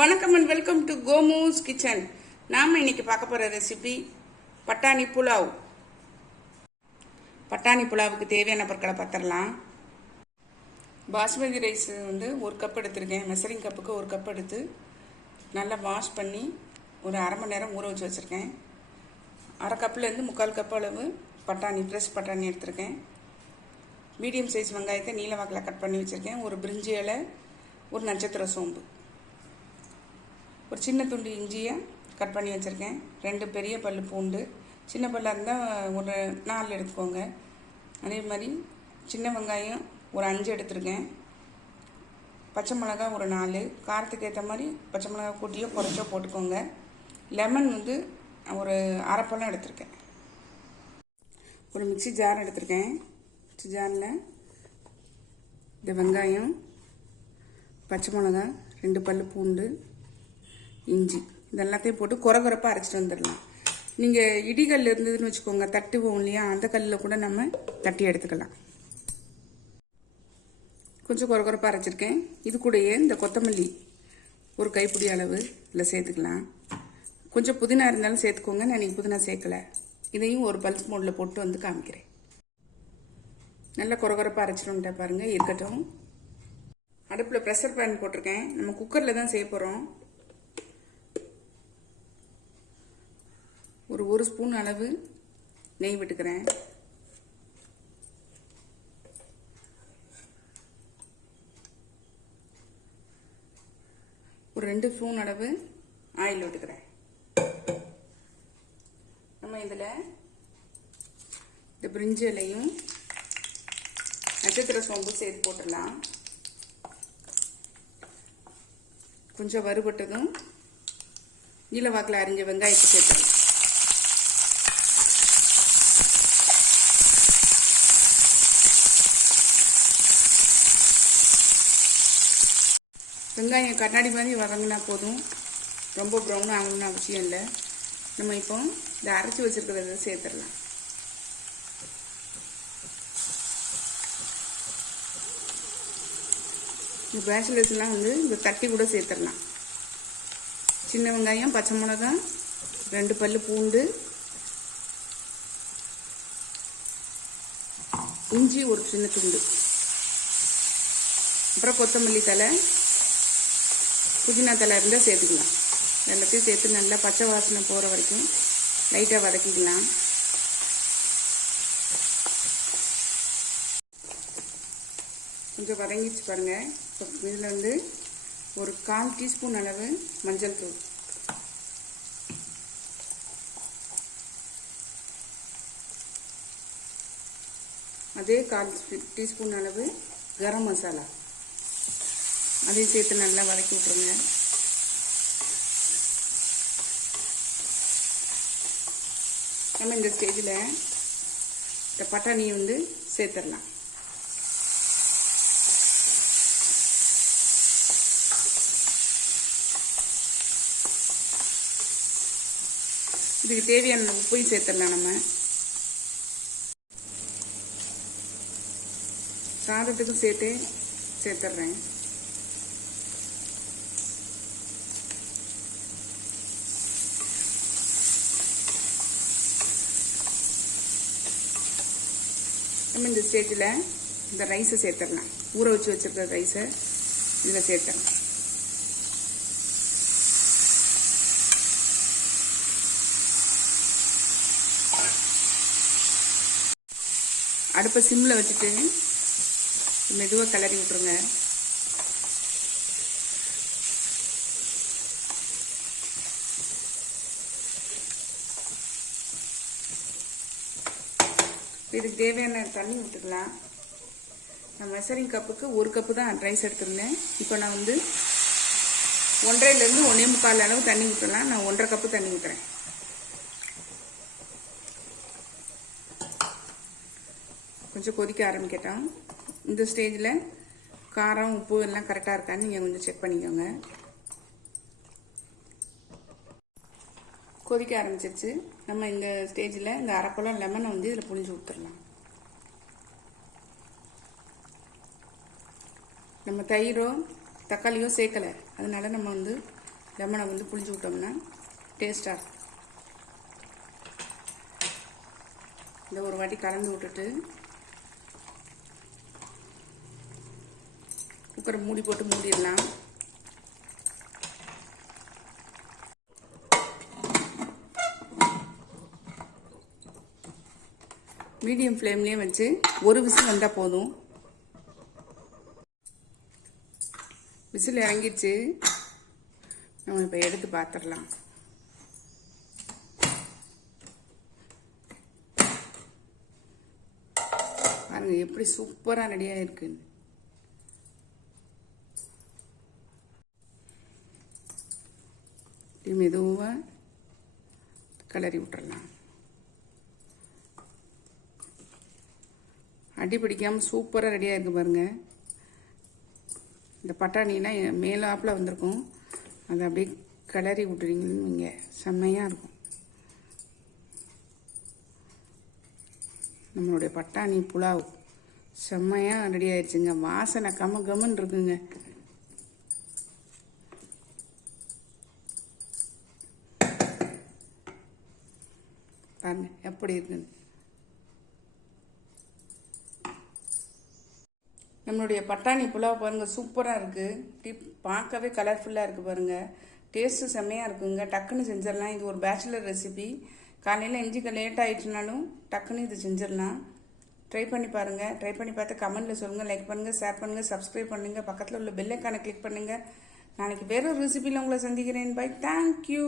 வணக்கம் and welcome to Gomu's kitchen நாம் இன்னைக்கு பார்க்க போகிற ரெசிபி பட்டாணி புலாவ். பட்டாணி புலாவுக்கு தேவையான பொருட்களை பார்த்துடலாம். பாஸ்மதி ரைஸ் வந்து ஒரு கப் எடுத்திருக்கேன். மெசரிங் கப்புக்கு ஒரு கப் எடுத்து நல்லா வாஷ் பண்ணி ஒரு அரை மணி நேரம் ஊற வச்சு வச்சுருக்கேன். அரை கப்லேருந்து முக்கால் கப் அளவு பட்டாணி ஃப்ரெஷ் பட்டாணி எடுத்திருக்கேன். மீடியம் சைஸ் வெங்காயத்தை நீல வாக்கில் கட் பண்ணி வச்சுருக்கேன். ஒரு பிரிஞ்சி இலை ஒரு நட்சத்திர சோம்பு. ஒரு சின்ன துண்டு இஞ்சியை கட் பண்ணி வச்சுருக்கேன். ரெண்டு பெரிய பல் பூண்டு. சின்ன பல்லாக இருந்தால் ஒரு நாலு எடுத்துக்கோங்க. அதே மாதிரி சின்ன வெங்காயம் ஒரு அஞ்சு எடுத்திருக்கேன். பச்சை மிளகா ஒரு நாலு. காரத்துக்கு ஏற்ற மாதிரி பச்சை மிளகா கூட்டியோ குறைச்சோ போட்டுக்கோங்க. லெமன் வந்து ஒரு அரைப்பழம் எடுத்திருக்கேன். ஒரு மிக்ஸி ஜார் எடுத்திருக்கேன். மிக்ஸி ஜாரில் இந்த வெங்காயம் பச்சை மிளகா ரெண்டு பல் பூண்டு இஞ்சி இது எல்லாத்தையும் போட்டு குறை குறைப்பாக அரைச்சிட்டு வந்துடலாம். நீங்கள் இடிகல் இருந்ததுன்னு வச்சுக்கோங்க தட்டுவோம் இல்லையா? அந்த கல்லில் கூட நம்ம தட்டி எடுத்துக்கலாம். கொஞ்சம் குறை குறைப்பாக அரைச்சிருக்கேன். இது கூடயே இந்த கொத்தமல்லி ஒரு கைப்பிடி அளவு இதில் சேர்த்துக்கலாம். கொஞ்சம் புதினா இருந்தாலும் சேர்த்துக்கோங்க. நான் இன்னைக்கு புதினா சேர்க்கலை. இதையும் ஒரு பல்ஸ் மோடில் போட்டு வந்து காமிக்கிறேன். நல்லா குறை குறைப்பாக அரைச்சிட்டு பாருங்கள் இருக்கட்டும். அடுப்பில் ப்ரெஷர் பேன் போட்டிருக்கேன். நம்ம குக்கரில் தான் செய்ய போகிறோம் ஒரு ஒரு ஸ்பூன் அளவு நெய் விட்டுக்கிறேன். ஒரு ரெண்டு ஸ்பூன் அளவு ஆயில் விட்டுக்கிறேன். நம்ம இதில் இந்த பிரிஞ்சு இலையும் நட்சத்திர சோம்பு சேர்த்து போட்டுடலாம். கொஞ்சம் வறுபட்டதும் நீலவாக்கில் அரிஞ்ச வெங்காயத்தை சேர்த்து வெங்காயம் கண்ணாடி மாதிரி வதங்கினா போதும். ரொம்ப ப்ரௌன் ஆகணும்னு அவசியம் இல்லை. நம்ம இப்போ இந்த அரைச்சி வச்சுருக்கிறத சேர்த்துடலாம். இந்த பேச்சுலர்ஸ்லாம் வந்து இந்த தட்டி கூட சேர்த்துடலாம். சின்ன வெங்காயம் பச்சை மிளகாய் ரெண்டு பல் பூண்டு இஞ்சி ஒரு சின்ன துண்டு. அப்புறம் கொத்தமல்லி தலை புதினா தலை இருந்தால் சேர்த்துக்கலாம். எல்லாத்தையும் சேர்த்து நல்லா பச்சை வாசனை போகிற வரைக்கும் லைட்டாக வதக்கிக்கலாம். கொஞ்சம் வதங்கிச்சு பாருங்கள் இப்போ இதில் வந்து ஒரு கால் டீஸ்பூன் அளவு மஞ்சள் தூள். அதே கால் டீஸ்பூன் அளவு கரம் மசாலா. அதையும் சேர்த்து நல்லா வதக்கி விட்ருங்க நம்ம இந்த ஸ்டேஜில் இந்த பட்டாணியை வந்து சேர்த்துடலாம். இதுக்கு தேவையான உப்பையும் சேர்த்துடலாம் நம்ம. சாதத்துக்கும் சேர்த்து சேர்த்துட்றேன். நம்ம இந்த ஸ்டேஜில் இந்த ரைஸை சேர்த்துடலாம். ஊற வச்சு வச்சுருக்க ரைஸை இதில் சேர்த்துடலாம். அடுப்பை சிம்மில் வச்சுட்டு மெதுவாக கிளறி விட்ருங்க இதுக்கு தேவையான தண்ணி விட்டுக்கலாம் நான் மெசரிங் கப்புக்கு ஒரு கப்பு தான் ரைஸ் எடுத்திருந்தேன். இப்போ நான் வந்து ஒன்றரைலேருந்து ஒன்றே முக்கால் அளவு தண்ணி ஊற்றலாம் நான் ஒன்றரை கப்பு தண்ணி ஊற்றுறேன் கொஞ்சம் கொதிக்க ஆரம்பிக்கட்டும். இந்த ஸ்டேஜில் காரம் உப்பு எல்லாம் கரெக்டாக இருக்கான்னு நீங்கள் கொஞ்சம் செக் பண்ணிக்கோங்க. கொதிக்க ஆரம்பிச்சிருச்சு. நம்ம இந்த ஸ்டேஜில் இந்த அரைப்பழம் லெமனை வந்து இதில் புழிஞ்சு ஊற்றுடலாம் நம்ம தயிரோ தக்காளியோ சேர்க்கலை. அதனால் நம்ம வந்து லெமனை வந்து புளிஞ்சு விட்டோம்னா டேஸ்ட்டாக இந்த ஒரு வாட்டி கலந்து விட்டுட்டு குக்கரை மூடி போட்டு மூடிடலாம். மீடியம் ஃப்ளேம்லேயே வச்சு ஒரு விசில் வந்தால் போதும். விசில் இறங்கிடுச்சு. நம்ம இப்போ எடுத்து பார்த்துடலாம் பாருங்க எப்படி சூப்பராக ரெடியாக இருக்குன்னு மெதுவாக கிளறி விட்டுறலாம். அடி பிடிக்காமல் சூப்பராக ரெடியாக இருக்கு பாருங்கள் இந்த பட்டாணினா மேலாப்பில் வந்திருக்கும். அதை அப்படியே கிளறி விட்டுறீங்கன்னு வைங்க. செம்மையாக இருக்கும். நம்மளுடைய பட்டாணி புலாவ் செம்மையாக ரெடி ஆயிடுச்சுங்க வாசனை கம கமன் இருக்குங்க. பாருங்க எப்படி இருக்குன்னு. நம்மளுடைய பட்டாணி புலாவ் பாருங்கள் சூப்பராக இருக்குது இப்படி பார்க்கவே கலர்ஃபுல்லாக இருக்குது பாருங்க. டேஸ்ட்டு செம்மையாக இருக்குங்க. டக்குன்னு செஞ்சிடலாம். இது ஒரு பேச்சுலர் ரெசிபி காலையில் இஞ்சிக்க லேட் ஆயிடுச்சுனாலும் டக்குன்னு இது செஞ்சிடலாம். ட்ரை பண்ணி பாருங்கள் ட்ரை பண்ணி பார்த்து கமெண்ட்டில் சொல்லுங்கள் லைக் பண்ணுங்கள் ஷேர் பண்ணுங்கள் சப்ஸ்கிரைப் பண்ணுங்கள் பக்கத்தில் உள்ள பெல்லைக்கானை கிளிக் பண்ணுங்கள் நாளைக்கு வேறொரு ரெசிபியில் உங்களை சந்திக்கிறேன். By thank you